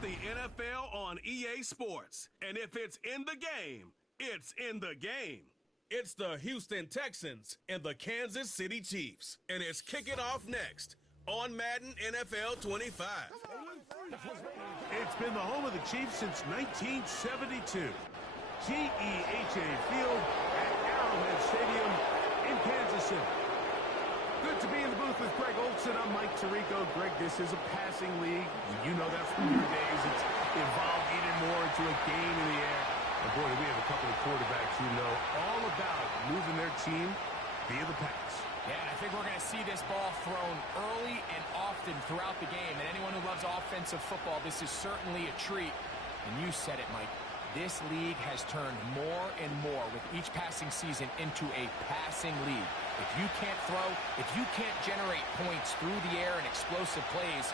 It's the NFL on EA Sports. And if it's in the game, it's in the game. It's the Houston Texans and the Kansas City Chiefs. And it's kicking off next on Madden NFL 25. It's been the home of the Chiefs since 1972. GEHA Field at Arrowhead Stadium in Kansas City. Good to be in the booth with Greg Olson. I'm Mike Tirico. Greg, this is a passing league. You know that from your days. It's evolved even more into a game in the air. And boy, we have a couple of quarterbacks who know all about moving their team via the pass. Yeah, and I think we're going to see this ball thrown early and often throughout the game. And anyone who loves offensive football, this is certainly a treat. And you said it, Mike. This league has turned more and more with each passing season into a passing league. If you can't throw, if you can't generate points through the air and explosive plays,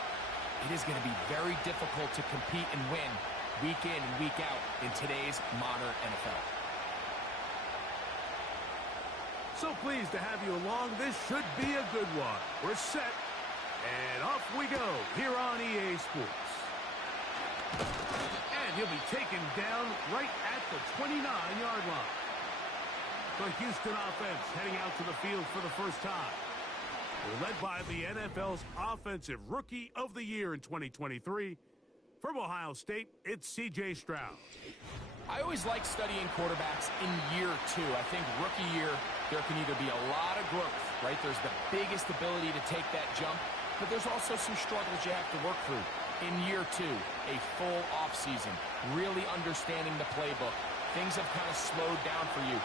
it is going to be very difficult to compete and win week in and week out in today's modern NFL. So pleased to have you along. This should be a good one. We're set, and off we go here on EA Sports. And he'll be taken down right at the 29-yard line. The Houston offense heading out to the field for the first time. They're led by the NFL's Offensive Rookie of the Year in 2023. From Ohio State, it's C.J. Stroud. I always like studying quarterbacks in year two. I think rookie year, there can either be a lot of growth, right? There's the biggest ability to take that jump, but there's also some struggles you have to work through. In year two, a full offseason, really understanding the playbook. Things have kind of slowed down for you.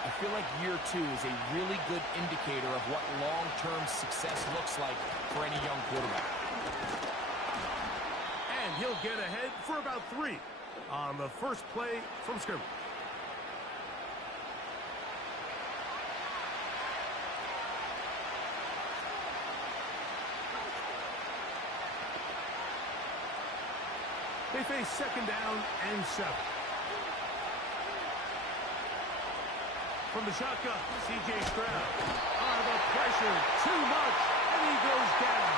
I feel like year two is a really good indicator of what long-term success looks like for any young quarterback. And he'll get ahead for about 3 on the first play from scrimmage. They face second down and 7. From the shotgun, C.J. Stroud. The pressure, too much, and he goes down.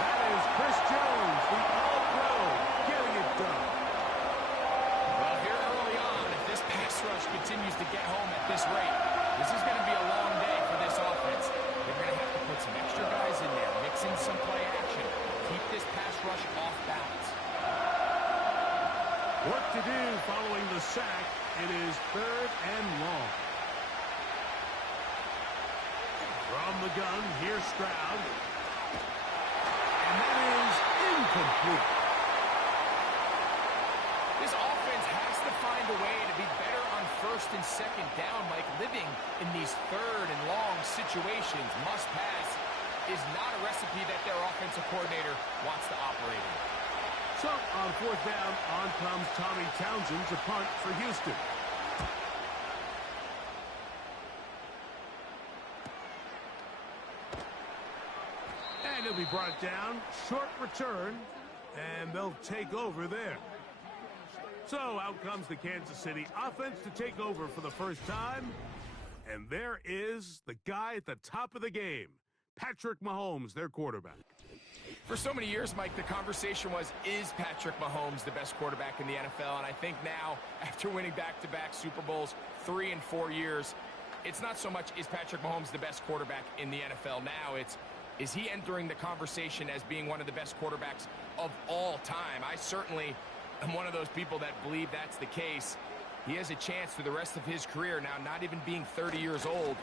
That is Chris Jones, the All-Pro, getting it done. Well, here early on, if this pass rush continues to get home at this rate, this is going to be a long day for this offense. They're going to have to put some extra guys in there, mix in some play action, keep this pass rush off balance. Work to do following the sack. It is 3rd and long. From the gun, here's Stroud. And that is incomplete. This offense has to find a way to be better on 1st and 2nd down, Mike. Living in these 3rd and long situations, must pass, is not a recipe that their offensive coordinator wants to operate in. So, on 4th down, on comes Tommy Townsend to punt for Houston. And he'll be brought down. Short return. And they'll take over there. So, out comes the Kansas City offense to take over for the first time. And there is the guy at the top of the game, Patrick Mahomes, their quarterback. For so many years, Mike, the conversation was, is Patrick Mahomes the best quarterback in the NFL? And I think now, after winning back-to-back Super Bowls 3 and 4 years, it's not so much, is Patrick Mahomes the best quarterback in the NFL now? It's, is he entering the conversation as being one of the best quarterbacks of all time? I certainly am one of those people that believe that's the case. He has a chance through the rest of his career, now not even being 30 years old,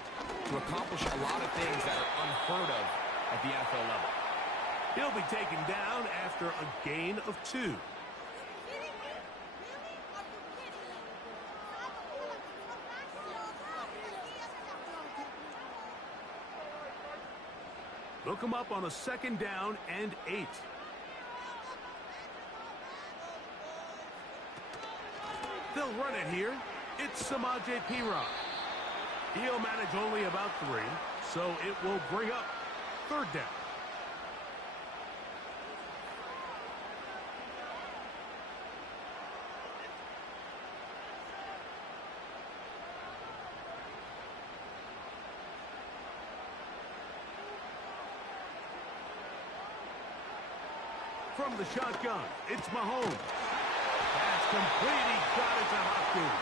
to accomplish a lot of things that are unheard of at the NFL level. He'll be taken down after a gain of 2. They'll come up on a 2nd down and 8. They'll run it here. It's Samaje Perine. He'll manage only about 3, so it will bring up 3rd down. from the shotgun. It's Mahomes. That's complete. He got it to Hopkins.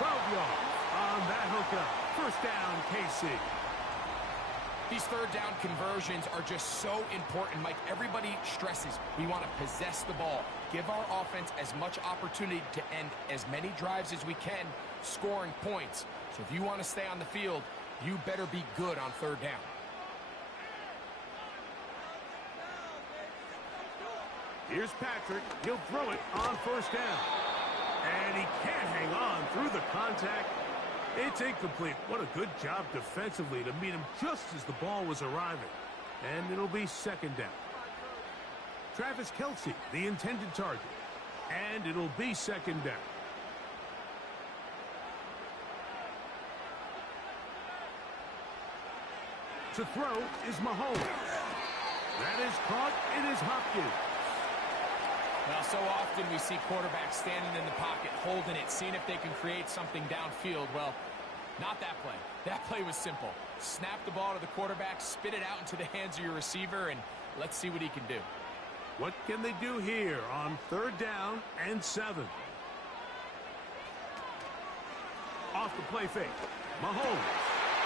12 yards on that hookup. First down, KC. These third down conversions are just so important, Mike. Everybody stresses we want to possess the ball, give our offense as much opportunity to end as many drives as we can, scoring points. So if you want to stay on the field, you better be good on third down. Here's Patrick. He'll throw it on first down. And he can't hang on through the contact. It's incomplete. What a good job defensively to meet him just as the ball was arriving. And it'll be second down. Travis Kelce, the intended target. And it'll be second down. To throw is Mahomes. That is caught. It is Hopkins. Well, so often we see quarterbacks standing in the pocket, holding it, seeing if they can create something downfield. Well, not that play. That play was simple. Snap the ball to the quarterback, spit it out into the hands of your receiver, and let's see what he can do. What can they do here on third down and 7? Off the play fake. Mahomes.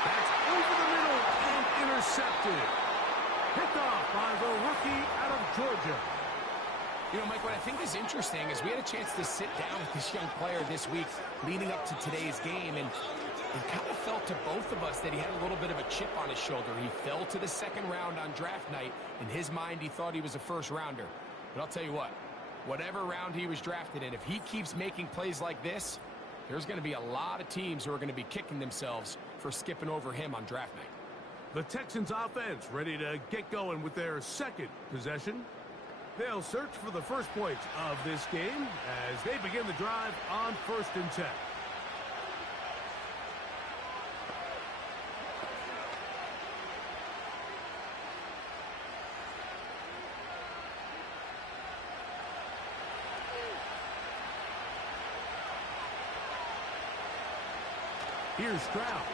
That's over the middle and intercepted. Picked off by the rookie out of Georgia. You know, Mike, what I think is interesting is we had a chance to sit down with this young player this week leading up to today's game, and it kind of felt to both of us that he had a little bit of a chip on his shoulder. He fell to the second round on draft night. In his mind, he thought he was a first rounder. But I'll tell you what, whatever round he was drafted in, if he keeps making plays like this, there's going to be a lot of teams who are going to be kicking themselves for skipping over him on draft night. The Texans offense ready to get going with their second possession. They'll search for the first points of this game as they begin the drive on 1st and 10. Here's Stroud.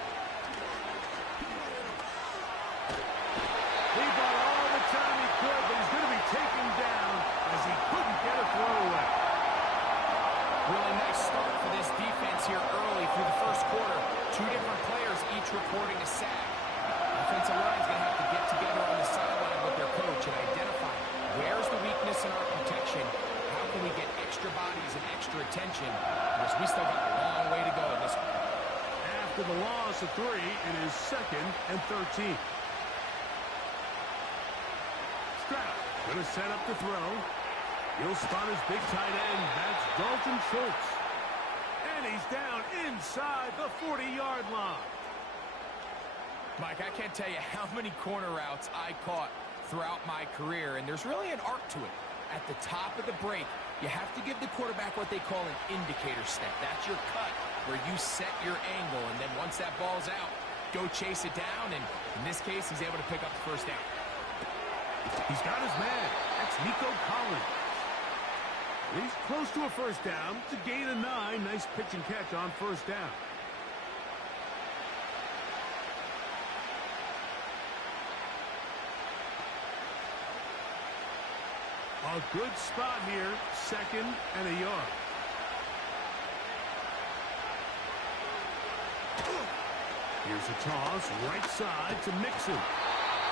He got all the time he could, but he's going to be taken down as he couldn't get a throw away. Really nice start for this defense here early through the first quarter. 2 different players each reporting a sack. Offensive line's going to have to get together on the sideline with their coach and identify where's the weakness in our protection. How can we get extra bodies and extra attention? Because we still got a long way to go in this one. After the loss of 3, it is 2nd and 13. Stroud going to set up the throw. He'll spot his big tight end. That's Dalton Schultz. And he's down inside the 40-yard line. Mike, I can't tell you how many corner routes I caught throughout my career, and there's really an art to it. At the top of the break, you have to give the quarterback what they call an indicator step. That's your cut, where you set your angle, and then once that ball's out, go chase it down, and in this case, he's able to pick up the first down. He's got his man. That's Nico Collins. He's close to a first down. It's a gain of 9. Nice pitch and catch on first down. A good spot here. 2nd and a yard. Here's a toss. Right side to Mixon.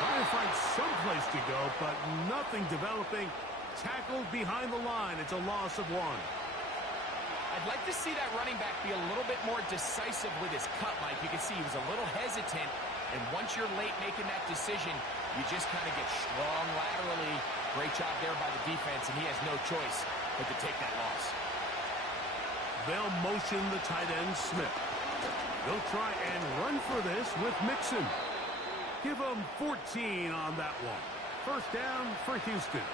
Trying to find some place to go, but nothing developing. Tackled behind the line. It's a loss of 1. I'd like to see that running back be a little bit more decisive with his cut, Mike. You can see he was a little hesitant, and once you're late making that decision, you just kind of get strong laterally. Great job there by the defense, and he has no choice but to take that loss. They'll motion the tight end Smith. They'll try and run for this with Mixon. Give them 14 on that one. First down for Houston.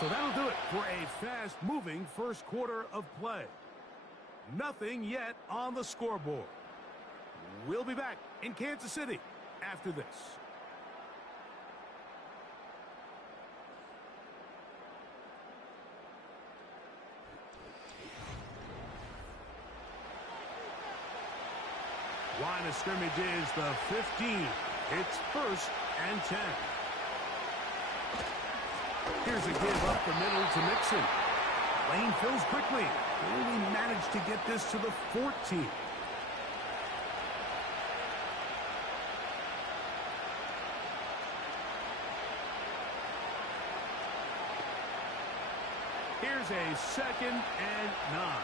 So that'll do it for a fast-moving first quarter of play. Nothing yet on the scoreboard. We'll be back in Kansas City after this. Line of scrimmage is the 15. It's 1st and 10. Here's a give up the middle to Mixon. Lane fills quickly. They only managed to get this to the 14. Here's a 2nd and 9.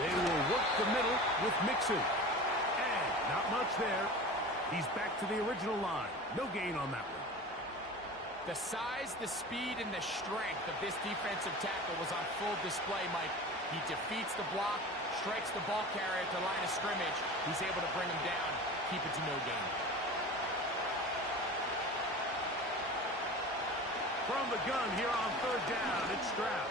They will work the middle with Mixon. And not much there. He's back to the original line. No gain on that one. The size, the speed, and the strength of this defensive tackle was on full display, Mike. He defeats the block, strikes the ball carrier at the line of scrimmage. He's able to bring him down, keep it to no gain. From the gun here on 3rd down, it's Stroud.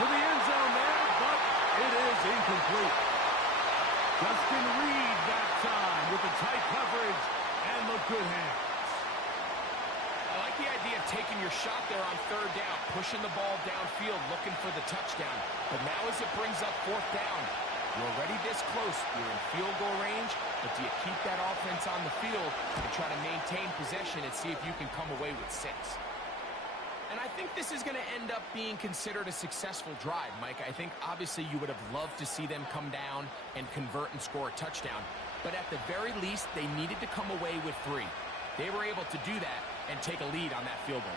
To the end zone there, but it is incomplete. Justin Reed that time with the tight coverage and the good hands. I like the idea of taking your shot there on 3rd down, pushing the ball downfield, looking for the touchdown. But now as it brings up 4th down, you're already this close. You're in field goal range, but do you keep that offense on the field and try to maintain possession and see if you can come away with 6? And I think this is going to end up being considered a successful drive, Mike. I think obviously you would have loved to see them come down and convert and score a touchdown. But at the very least, they needed to come away with 3. They were able to do that and take a lead on that field goal.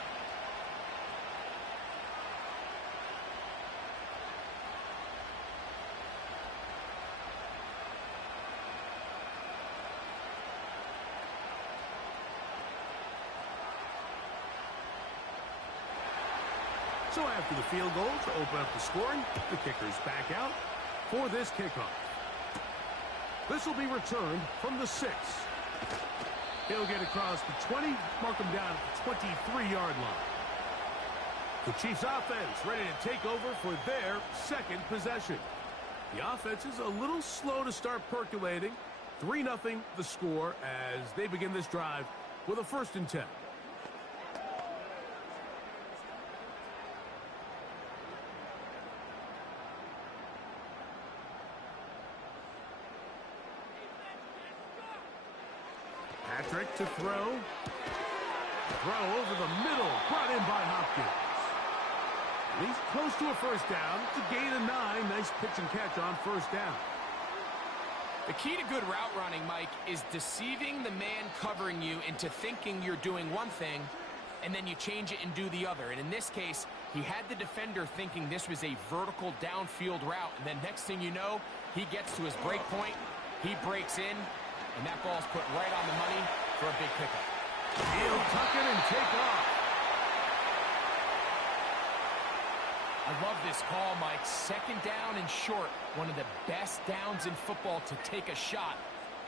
So after the field goal to open up the scoring, the kicker's back out for this kickoff. This will be returned from the 6. He'll get across the 20, mark him down at the 23-yard line. The Chiefs offense ready to take over for their 2nd possession. The offense is a little slow to start percolating. 3-0 the score as they begin this drive with a 1st and 10. Patrick to throw. Throw over the middle, brought in by Hopkins. And he's close to a 1st down. It's a gain of 9. Nice pitch and catch on 1st down. The key to good route running, Mike, is deceiving the man covering you into thinking you're doing one thing, and then you change it and do the other. And in this case, he had the defender thinking this was a vertical downfield route, and then next thing you know, he gets to his break point, he breaks in, and that ball's put right on the money for a big pickup. He'll tuck it and take off. I love this call, Mike. 2nd down and short. One of the best downs in football to take a shot.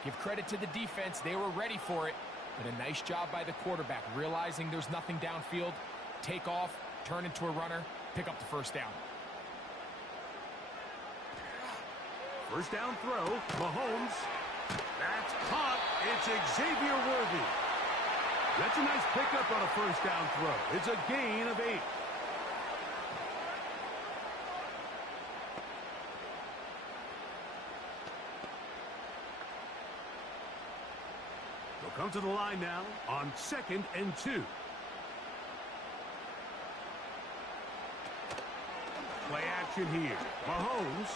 Give credit to the defense. They were ready for it. But a nice job by the quarterback, realizing there's nothing downfield. Take off, turn into a runner, pick up the 1st down. 1st down throw, Mahomes. That's caught. It's Xavier Worthy. That's a nice pickup on a 1st down throw. It's a gain of 8. They'll come to the line now on 2nd and 2. Play action here. Mahomes.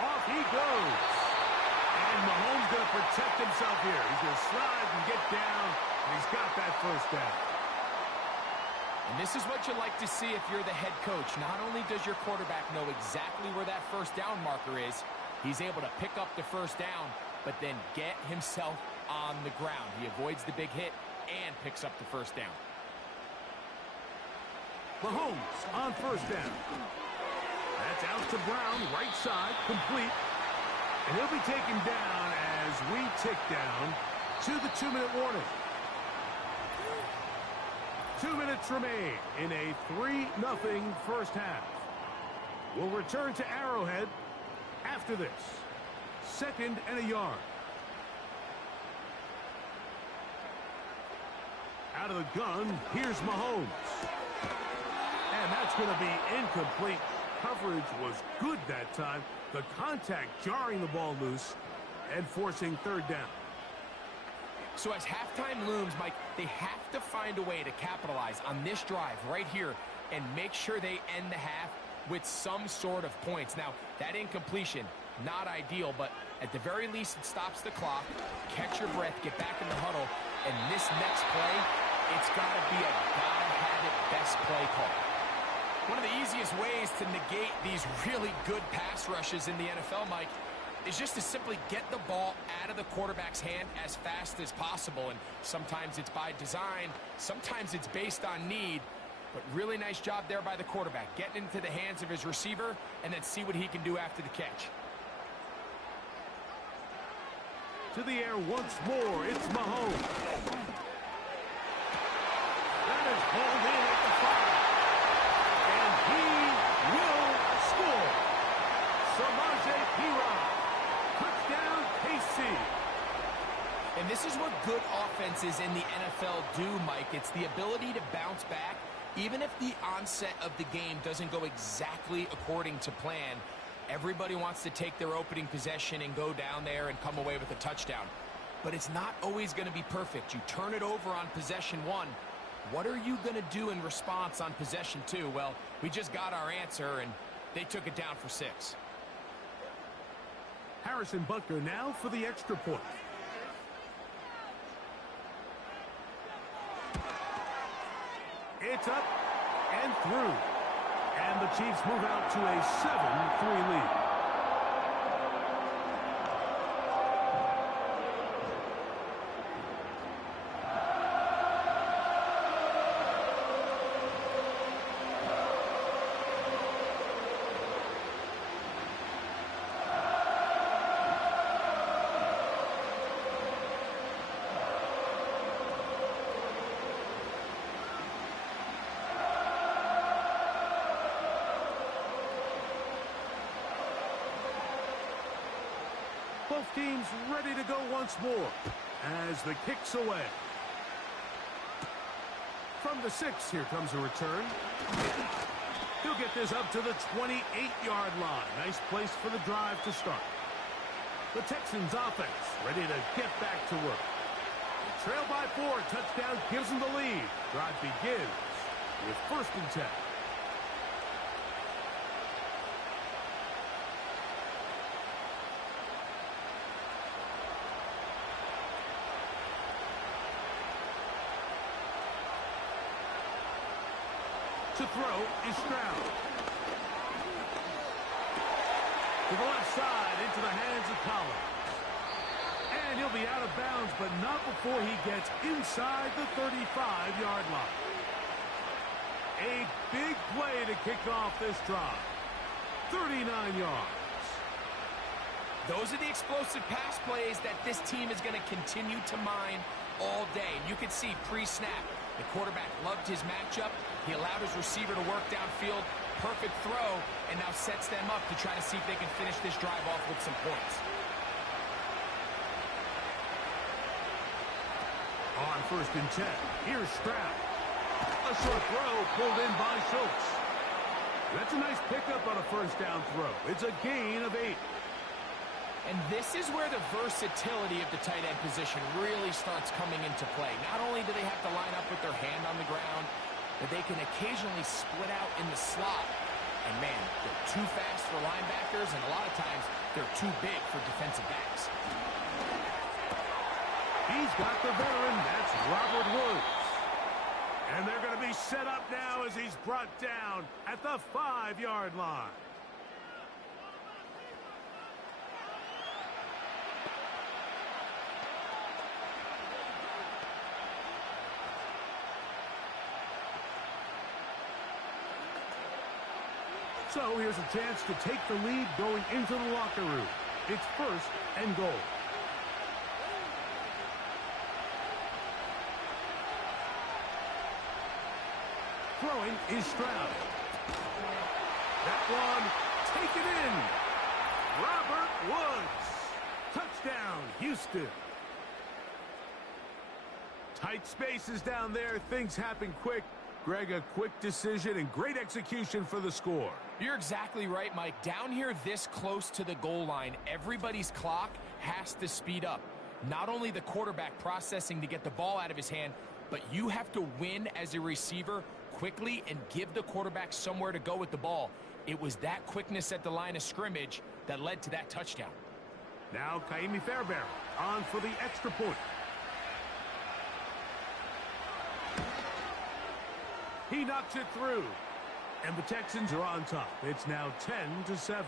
Off he goes. And Mahomes going to protect himself here. He's going to slide and get down, and he's got that 1st down. And this is what you like to see if you're the head coach. Not only does your quarterback know exactly where that 1st down marker is, he's able to pick up the 1st down, but then get himself on the ground. He avoids the big hit and picks up the 1st down. Mahomes on 1st down. That's out to Brown, right side, complete. And he'll be taken down as we tick down to the 2-minute warning. 2 minutes remain in a 3-0 1st half. We'll return to Arrowhead after this. 2nd and a yard. Out of the gun, here's Mahomes. And That's going to be incomplete. Coverage was good that time. The contact jarring the ball loose and forcing third down. So as halftime looms, Mike, they have to find a way to capitalize on this drive right here and make sure they end the half with some sort of points. Now, that incompletion, not ideal, but at the very least, it stops the clock. Catch your breath, get back in the huddle, and this next play, it's got to be a gotta-have-it best play call. One of the easiest ways to negate these really good pass rushes in the NFL, Mike, is just to simply get the ball out of the quarterback's hand as fast as possible. And sometimes it's by design, sometimes it's based on need. But really nice job there by the quarterback, getting into the hands of his receiver and then see what he can do after the catch. To the air once more, it's Mahomes. That is hauled in at the 5. And he will score. Samaje Perine. Touchdown, KC. And this is what good offenses in the NFL do, Mike. It's the ability to bounce back, even if the onset of the game doesn't go exactly according to plan. Everybody wants to take their opening possession and go down there and come away with a touchdown. But it's not always going to be perfect. You turn it over on possession 1. What are you going to do in response on possession 2? Well, we just got our answer, and they took it down for 6. Harrison Butker now for the extra point. It's up and through. And the Chiefs move out to a 7-3 lead. Both teams ready to go once more as the kick's away. From the 6, here comes a return. He'll get this up to the 28-yard line. Nice place for the drive to start. The Texans offense ready to get back to work. They trail by 4. Touchdown gives them the lead. Drive begins with 1st and 10. To throw is Stroud. To the left side, into the hands of Collins. And he'll be out of bounds, but not before he gets inside the 35-yard line. A big play to kick off this drive. 39 yards. Those are the explosive pass plays that this team is going to continue to mine all day. And you can see pre-snap, the quarterback loved his matchup. He allowed his receiver to work downfield. Perfect throw, and now sets them up to try to see if they can finish this drive off with some points. On 1st and 10, here's Stroud. A short throw pulled in by Schultz. That's a nice pickup on a 1st down throw. It's a gain of 8. And this is where the versatility of the tight end position really starts coming into play. Not only do they have to line up with their hand on the ground, but they can occasionally split out in the slot. And man, they're too fast for linebackers, and a lot of times they're too big for defensive backs. He's got the veteran. That's Robert Woods. And they're going to be set up now as he's brought down at the 5-yard line. So here's a chance to take the lead going into the locker room. It's 1st and goal. Throwing is Stroud. That one taken in. Robert Woods. Touchdown, Houston. Tight spaces down there. Things happen quick. Greg, a quick decision and great execution for the score. You're exactly right, Mike. Down here this close to the goal line, everybody's clock has to speed up. Not only the quarterback processing to get the ball out of his hand, but you have to win as a receiver quickly and give the quarterback somewhere to go with the ball. It was that quickness at the line of scrimmage that led to that touchdown. Now Kaimi Fairbairn on for the extra point. He knocks it through. And the Texans are on top. It's now 10-7.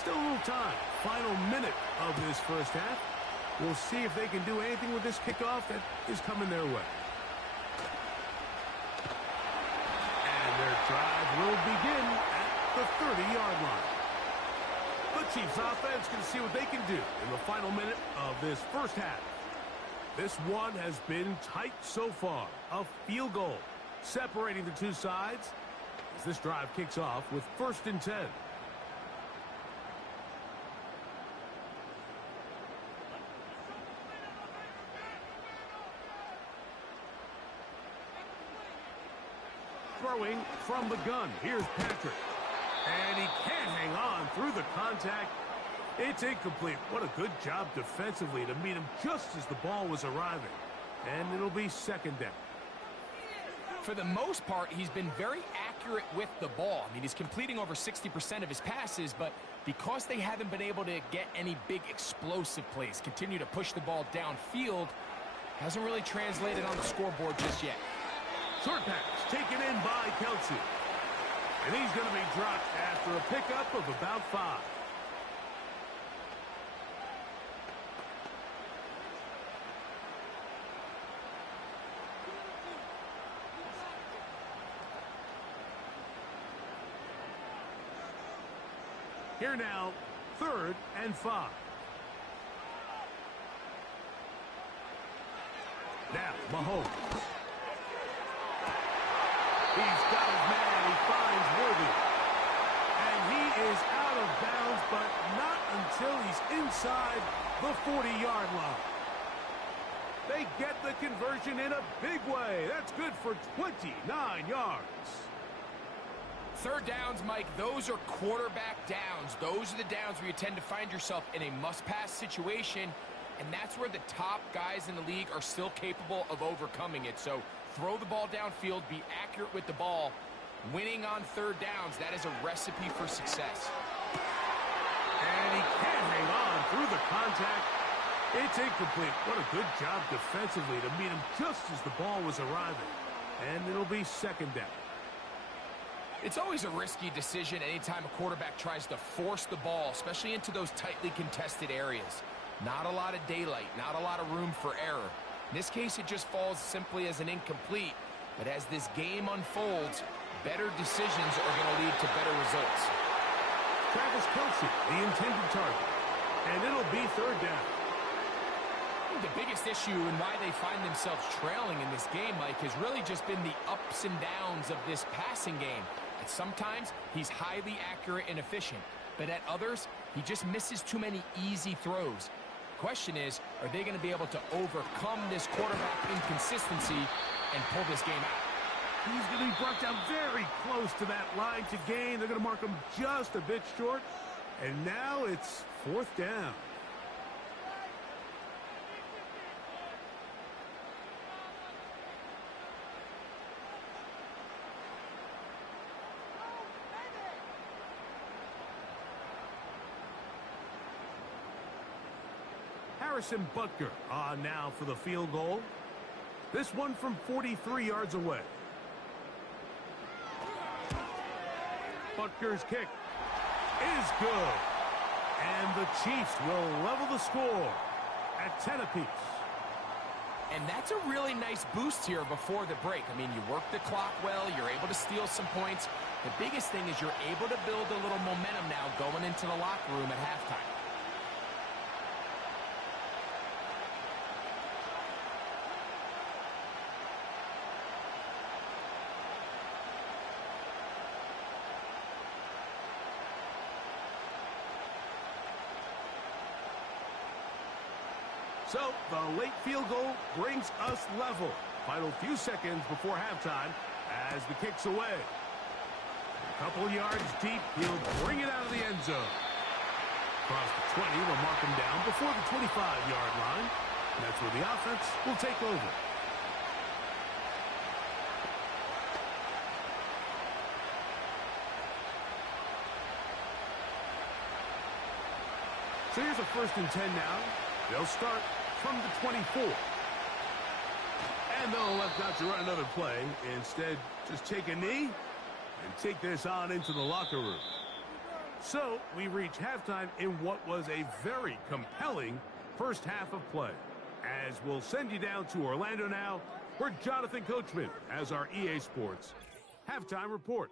Still a little time. Final minute of this first half. We'll see if they can do anything with this kickoff that is coming their way. And their drive will begin at the 30-yard line. The Chiefs offense can see what they can do in the final minute of this first half. This one has been tight so far. A field goal separating the two sides as this drive kicks off with 1st and 10. Throwing from the gun. Here's Patrick. And he can't hang on through the contact. It's incomplete. What a good job defensively to meet him just as the ball was arriving. And it'll be 2nd down. For the most part, he's been very accurate with the ball. I mean, he's completing over 60% of his passes, but because they haven't been able to get any big explosive plays, continue to push the ball downfield, hasn't really translated on the scoreboard just yet. Short pass taken in by Kelsey. And he's going to be dropped after a pickup of about 5. Here now, 3rd and 5. Now, Mahomes. He's got his man. He finds Worthy. And he is out of bounds, but not until he's inside the 40-yard line. They get the conversion in a big way. That's good for 29 yards. 3rd downs, Mike, those are quarterback downs. Those are the downs where you tend to find yourself in a must-pass situation, and that's where the top guys in the league are still capable of overcoming it. So throw the ball downfield, be accurate with the ball. Winning on 3rd downs, that is a recipe for success. And he can't hang on through the contact. It's incomplete. What a good job defensively to meet him just as the ball was arriving. And it'll be 2nd down. It's always a risky decision anytime a quarterback tries to force the ball, especially into those tightly contested areas. Not a lot of daylight, not a lot of room for error. In this case, it just falls simply as an incomplete. But as this game unfolds, better decisions are going to lead to better results. Travis Kelsey, the intended target. And it'll be 3rd down. The biggest issue and why they find themselves trailing in this game, Mike, has really just been the ups and downs of this passing game. And sometimes he's highly accurate and efficient, but at others, he just misses too many easy throws. The question is, are they going to be able to overcome this quarterback inconsistency and pull this game out? He's going to be brought down very close to that line to gain. They're going to mark him just a bit short. And now it's 4th down. Harrison Butker on now for the field goal. This one from 43 yards away. Butker's kick is good. And the Chiefs will level the score at 10 apiece. And that's a really nice boost here before the break. I mean, you work the clock well, you're able to steal some points. The biggest thing is you're able to build a little momentum now going into the locker room at halftime. So, the late field goal brings us level. Final few seconds before halftime as the kick's away. A couple yards deep, he'll bring it out of the end zone. Across the 20, they'll mark him down before the 25-yard line. And that's where the offense will take over. So here's a 1st and 10 now. They'll start from the 24. And they'll elect not to run another play. Instead, just take a knee and take this on into the locker room. So we reach halftime in what was a very compelling first half of play. As we'll send you down to Orlando now, where Jonathan Coachman has our EA Sports halftime report.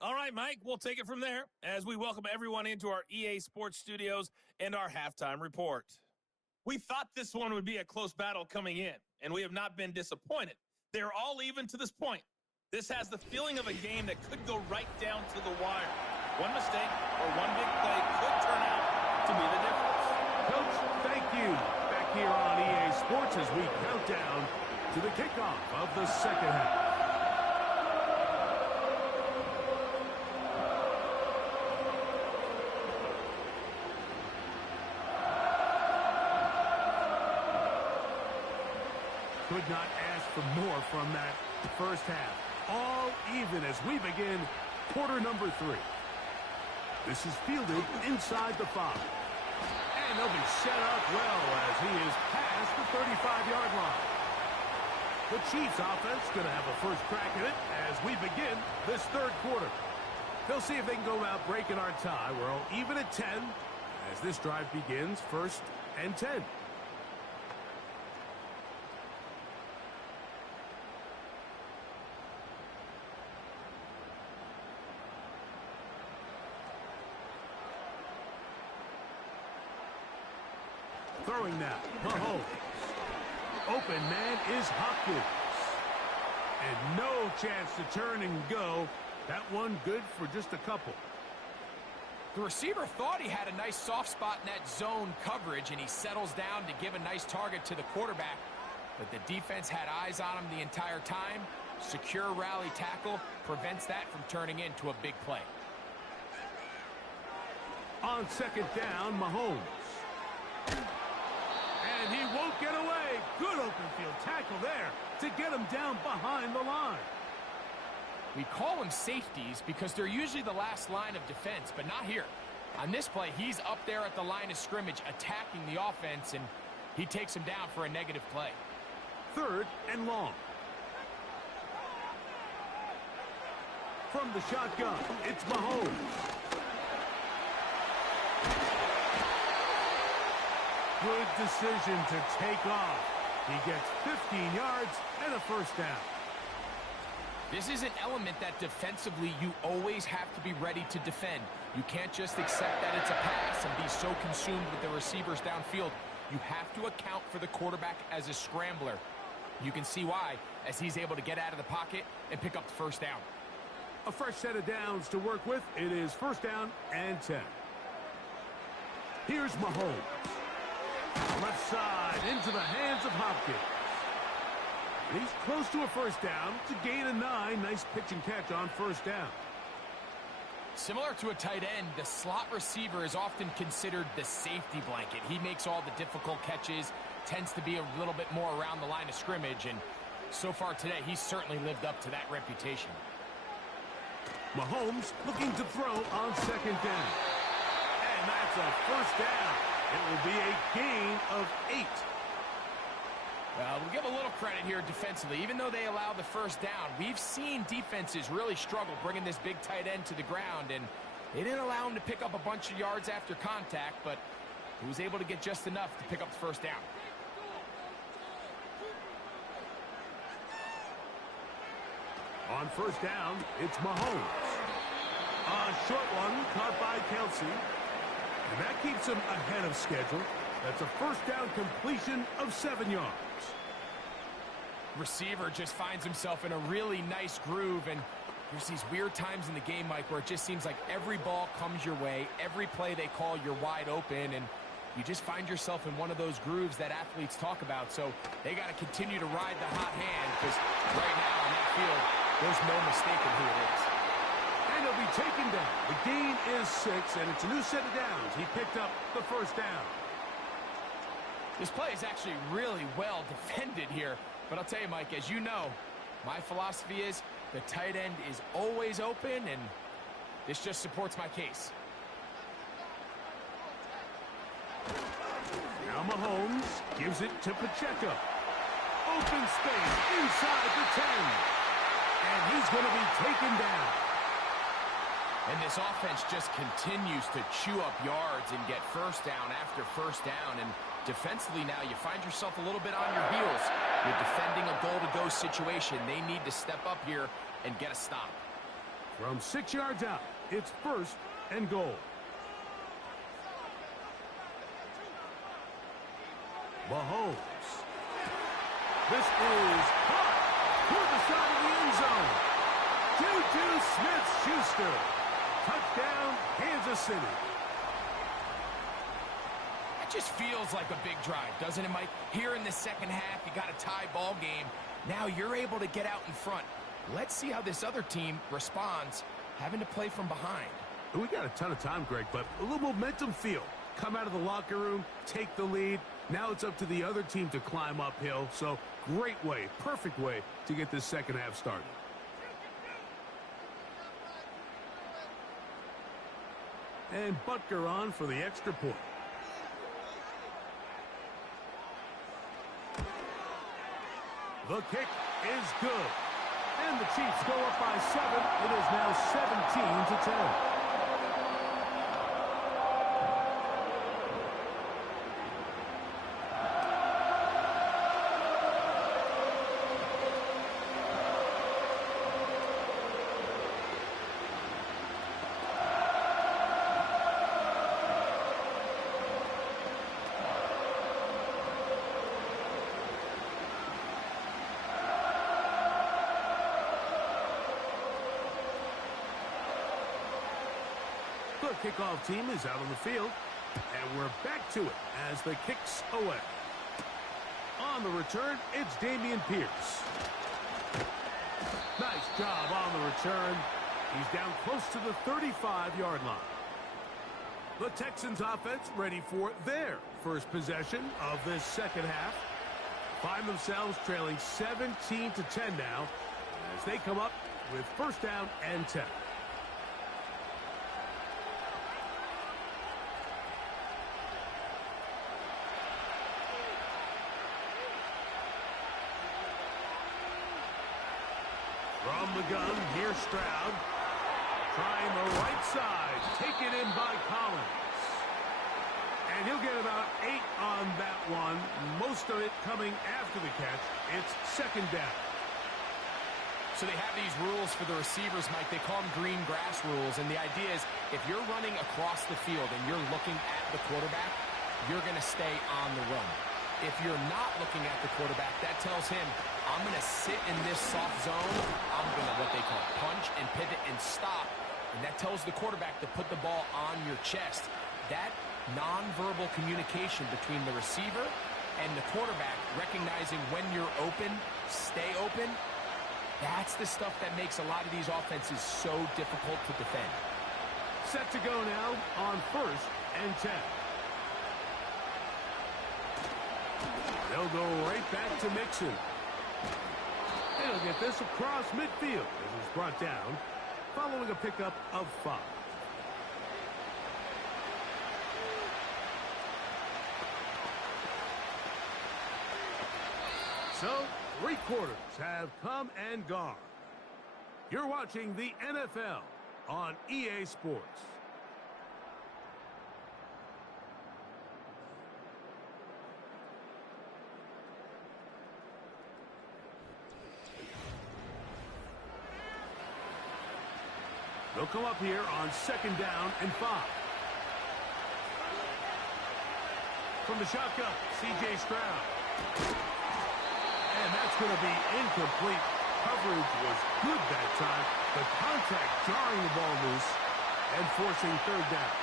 All right, Mike, we'll take it from there as we welcome everyone into our EA Sports studios and our halftime report. We thought this one would be a close battle coming in, and we have not been disappointed. They're all even to this point. This has the feeling of a game that could go right down to the wire. One mistake or one big play could turn out to be the difference. Coach, thank you. Back here on EA Sports as we count down to the kickoff of the second half. Could not ask for more from that first half. All even as we begin quarter number 3. This is fielded inside the 5. And they'll be set up well as he is past the 35-yard line. The Chiefs offense going to have a first crack at it as we begin this third quarter. They'll see if they can go out breaking our tie. We're all even at 10 as this drive begins 1st and 10. Throwing now, Mahomes. Open man is Hopkins. And no chance to turn and go. That one good for just a couple. The receiver thought he had a nice soft spot in that zone coverage, and he settles down to give a nice target to the quarterback. But the defense had eyes on him the entire time. Secure rally tackle prevents that from turning into a big play. On second down, Mahomes. And he won't get away. Good open field tackle there to get him down behind the line. We call them safeties because they're usually the last line of defense, but not here. On this play, he's up there at the line of scrimmage attacking the offense, and he takes him down for a negative play. 3rd and long. From the shotgun, it's Mahomes. Good decision to take off. He gets 15 yards and a first down. This is an element that defensively you always have to be ready to defend. You can't just accept that it's a pass and be so consumed with the receivers downfield. You have to account for the quarterback as a scrambler. You can see why, as he's able to get out of the pocket and pick up the first down. A fresh set of downs to work with. It is 1st down and 10. Here's Mahomes. Left side into the hands of Hopkins. He's close to a first down to gain a 9. Nice pitch and catch on first down. Similar to a tight end, the slot receiver is often considered the safety blanket. He makes all the difficult catches, tends to be a little bit more around the line of scrimmage, and so far today, he's certainly lived up to that reputation. Mahomes looking to throw on second down. And that's a first down. It will be a gain of 8. Well, we'll give a little credit here defensively. Even though they allow the first down, we've seen defenses really struggle bringing this big tight end to the ground, and they didn't allow him to pick up a bunch of yards after contact, but he was able to get just enough to pick up the first down. On first down, it's Mahomes. A short one caught by Kelsey. And that keeps him ahead of schedule. That's a first down completion of 7 yards. Receiver just finds himself in a really nice groove, and there's these weird times in the game, Mike, where it just seems like every ball comes your way. Every play they call, you're wide open, and you just find yourself in one of those grooves that athletes talk about. So they got to continue to ride the hot hand, because right now in that field, there's no mistaking who it is. And he'll be taken down. The gain is 6, and it's a new set of downs. He picked up the first down. This play is actually really well defended here. But I'll tell you, Mike, as you know, my philosophy is the tight end is always open, and this just supports my case. Now Mahomes gives it to Pacheco. Open space inside the 10. And he's going to be taken down. And this offense just continues to chew up yards and get first down after first down. And defensively now, you find yourself a little bit on your heels. You're defending a goal-to-go situation. They need to step up here and get a stop. From 6 yards out, it's first and goal. Mahomes. This is caught toward the side of the end zone. Juju Smith-Schuster. Touchdown, Kansas City. It just feels like a big drive, doesn't it, Mike? Here in the second half, you got a tie ball game. Now you're able to get out in front. Let's see how this other team responds, having to play from behind. We got a ton of time, Greg, but a little momentum feel. Come out of the locker room, take the lead. Now it's up to the other team to climb uphill. So great way, perfect way to get this second half started. And Butker on for the extra point. The kick is good. And the Chiefs go up by 7. It is now 17-10. The kickoff team is out on the field, and we're back to it as the kick's away. On the return, it's Dameon Pierce. Nice job on the return. He's down close to the 35-yard line. The Texans offense ready for their first possession of this second half. Find themselves trailing 17-10 now as they come up with first down and 10. From the gun, here's Stroud. Trying the right side. Taken in by Collins. And he'll get about 8 on that one. Most of it coming after the catch. It's second down. So they have these rules for the receivers, Mike. They call them green grass rules. And the idea is if you're running across the field and you're looking at the quarterback, you're going to stay on the run. If you're not looking at the quarterback, that tells him, I'm going to sit in this soft zone. I'm going to what they call punch and pivot and stop. And that tells the quarterback to put the ball on your chest. That nonverbal communication between the receiver and the quarterback, recognizing when you're open, stay open, that's the stuff that makes a lot of these offenses so difficult to defend. Set to go now on first and 10. They'll go right back to Mixon. They'll get this across midfield as it's brought down following a pickup of 5. So, 3 quarters have come and gone. You're watching the NFL on EA Sports. They'll come up here on 2nd down and 5. From the shotgun, C.J. Stroud. And that's going to be incomplete. Coverage was good that time. The contact jarring the ball loose and forcing 3rd down.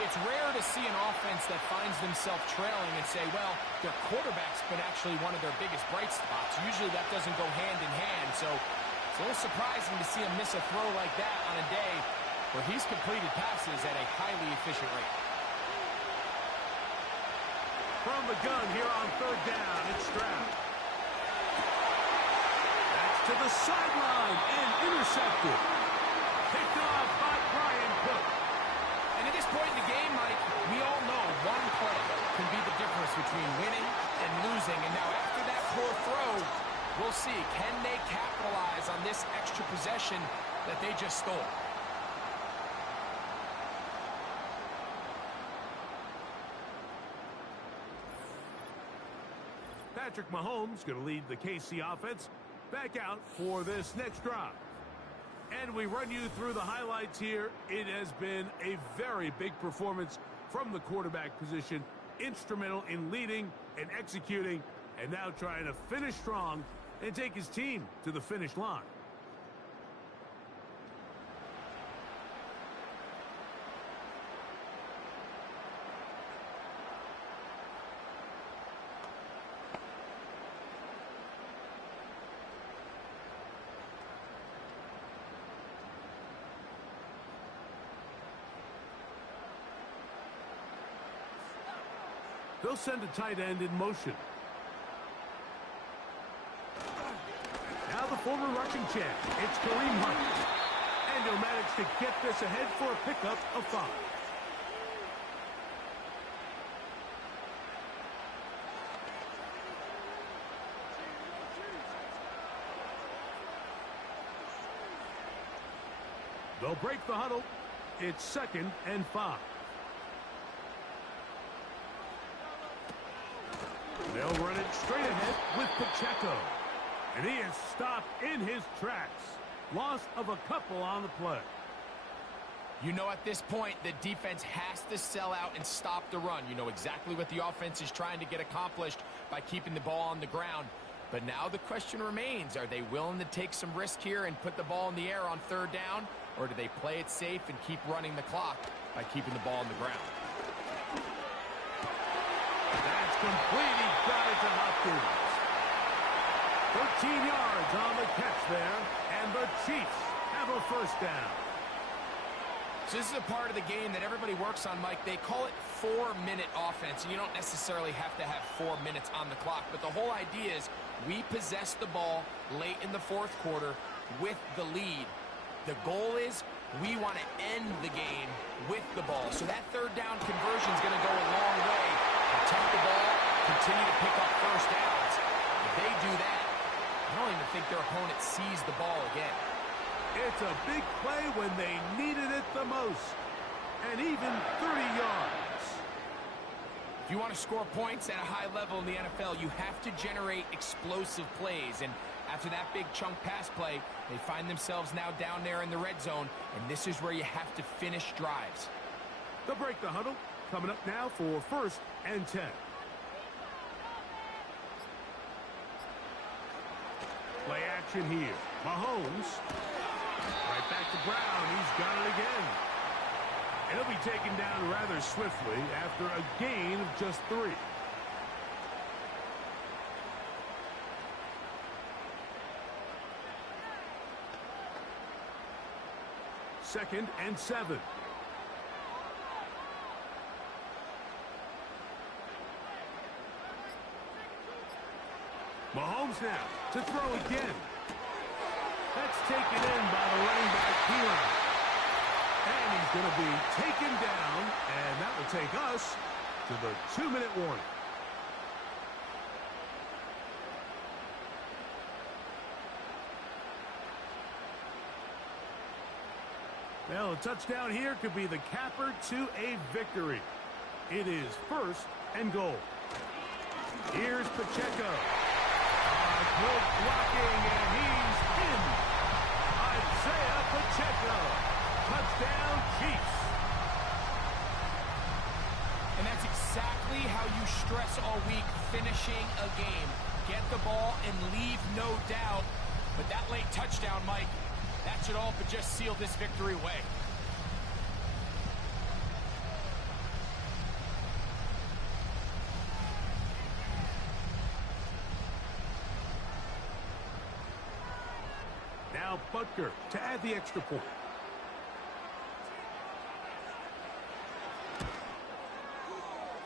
It's rare to see an offense that finds themselves trailing and say, well, their quarterback's been actually one of their biggest bright spots. Usually that doesn't go hand in hand, so it's a little surprising to see him miss a throw like that on a day where he's completed passes at a highly efficient rate. From the gun here on 3rd down, it's Stroud. That's to the sideline and intercepted. Picked off by Brian Cook. And at this point in the game, Mike, we all know one play can be the difference between winning and losing. And now after that poor throw, we'll see, can they capitalize on this extra possession that they just stole? Patrick Mahomes going to lead the KC offense back out for this next drive. And we run you through the highlights here. It has been a very big performance from the quarterback position. Instrumental in leading and executing, and now trying to finish strong and take his team to the finish line. They'll send a tight end in motion. Now the former rushing champ, it's Kareem Hunt. And he'll manage to get this ahead for a pickup of 5. They'll break the huddle. It's 2nd and 5. They'll run it straight ahead with Pacheco. And he is stopped in his tracks. Loss of a couple on the play. You know, at this point, the defense has to sell out and stop the run. You know exactly what the offense is trying to get accomplished by keeping the ball on the ground. But now the question remains, are they willing to take some risk here and put the ball in the air on 3rd down? Or do they play it safe and keep running the clock by keeping the ball on the ground? That's complete. He got it to Hopkins. 13 yards on the catch there, and the Chiefs have a 1st down. So this is a part of the game that everybody works on, Mike. They call it 4-minute offense, and you don't necessarily have to have 4 minutes on the clock. But the whole idea is we possess the ball late in the 4th quarter with the lead. The goal is we want to end the game with the ball. So that 3rd down conversion is going to go a long way. Protect the ball, continue to pick up 1st downs. If they do that, I don't even think their opponent sees the ball again. It's a big play when they needed it the most. And even 30 yards. If you want to score points at a high level in the NFL, you have to generate explosive plays. And after that big chunk pass play, they find themselves now down there in the red zone. And this is where you have to finish drives. They'll break the huddle. Coming up now for 1st and 10. Play action here. Mahomes. Right back to Brown. He's got it again. And he'll be taken down rather swiftly after a gain of just 3. Second and 7. Mahomes now to throw again. That's taken in by the running back here. And he's going to be taken down, and that will take us to the 2-minute warning. Well, a touchdown here could be the capper to a victory. It is 1st and goal. Here's Pacheco. Good blocking, and he's in. I'd Pacheco. Touchdown, Chiefs. And that's exactly how you stress all week, finishing a game. Get the ball and leave no doubt. But that late touchdown, Mike, that should all but just seal this victory away. Now Butker to add the extra point.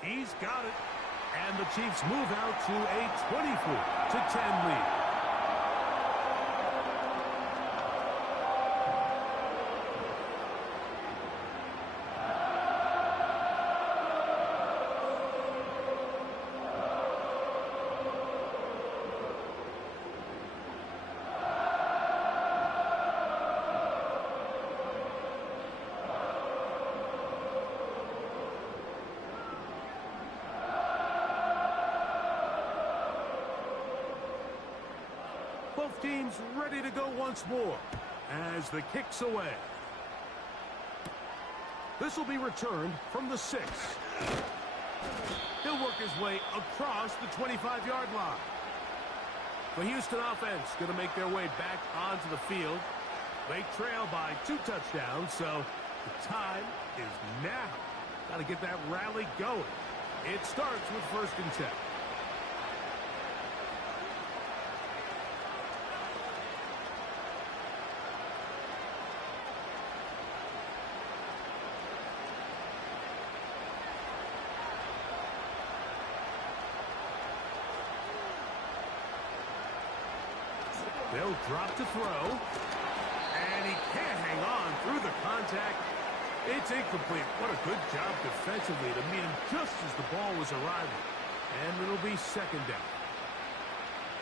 He's got it. And the Chiefs move out to a 24-10 lead. Both teams ready to go once more as the kick's away. This will be returned from the 6. He'll work his way across the 25-yard line. The Houston offense going to make their way back onto the field. They trail by 2 touchdowns, so the time is now. Got to get that rally going. It starts with 1st and 10. They'll drop to throw. And he can't hang on through the contact. It's incomplete. What a good job defensively to meet him just as the ball was arriving. And it'll be 2nd down.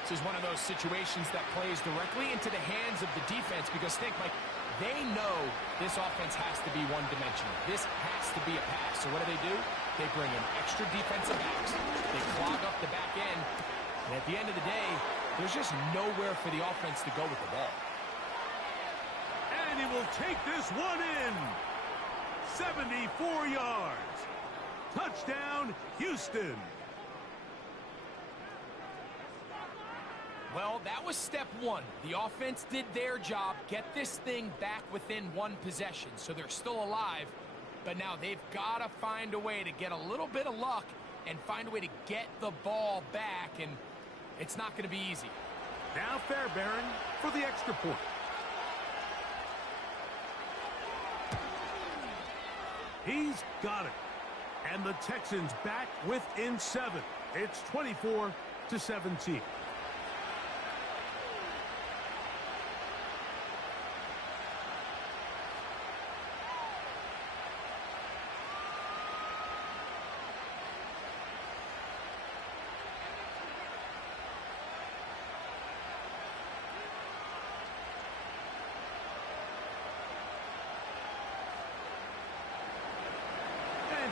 This is one of those situations that plays directly into the hands of the defense because think, like, they know this offense has to be one-dimensional. This has to be a pass. So what do? They bring in extra defensive backs. They clog up the back end. And at the end of the day, there's just nowhere for the offense to go with the ball. And he will take this one in. 74 yards. Touchdown, Houston. Well, that was step 1. The offense did their job, get this thing back within 1 possession. So they're still alive, but now they've got to find a way to get a little bit of luck and find a way to get the ball back, and it's not going to be easy. Now Fairbairn for the extra point. He's got it. And the Texans back within 7. It's 24-17.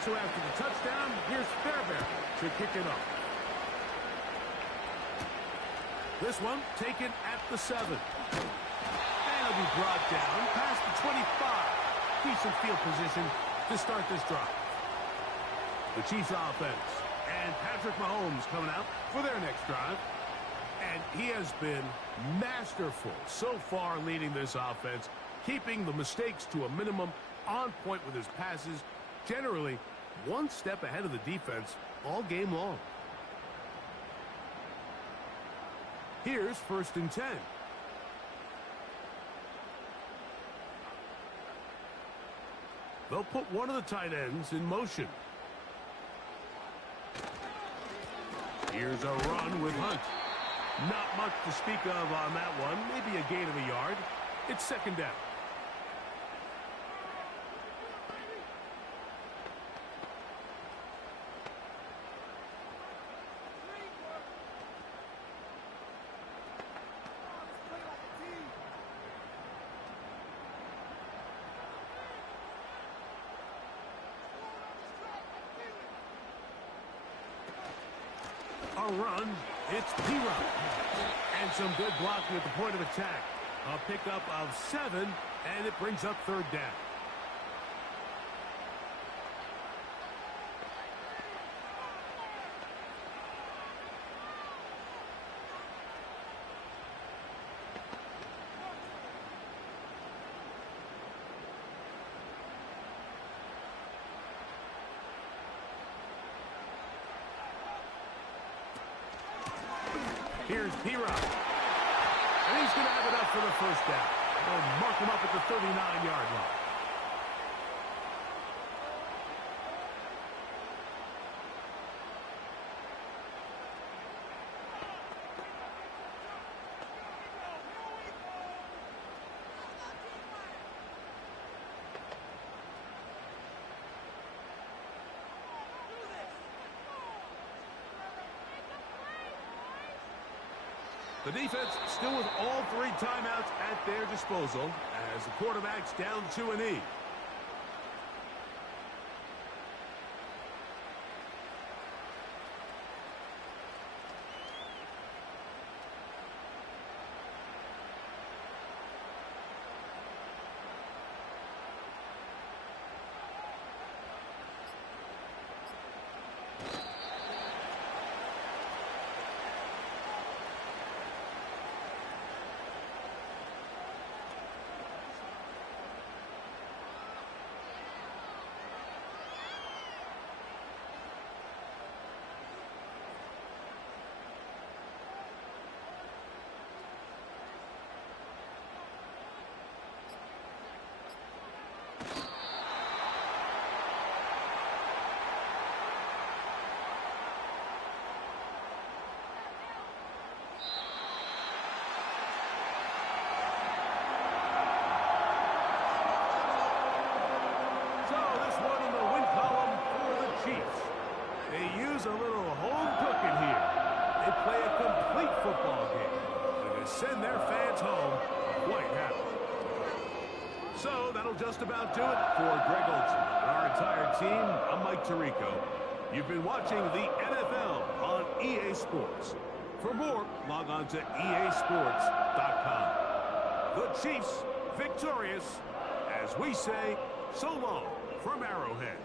So after the touchdown, here's Fairbairn to kick it off. This one taken at the 7. And it'll be brought down past the 25. Decent field position to start this drive. The Chiefs offense and Patrick Mahomes coming out for their next drive. And he has been masterful so far leading this offense, keeping the mistakes to a minimum, on point with his passes, generally one step ahead of the defense all game long. Here's 1st and 10. They'll put one of the tight ends in motion. Here's a run with Hunt. Not much to speak of on that one. Maybe a gain of a yard. It's 2nd down. A run, it's P-Rod. And some good blocking at the point of attack. A pickup of 7, and it brings up third down. Here's P-Rock. And he's going to have enough for the first down. They'll mark him up at the 39-yard line. The defense still with all 3 timeouts at their disposal as the quarterback's down to an E. A little home cooking here. They play a complete football game, and they send their fans home quite happy. So that'll just about do it for Greg Olsen and our entire team. I'm Mike Tirico. You've been watching the NFL on EA Sports. For more, log on to easports.com. The Chiefs victorious, as we say, so long from Arrowhead.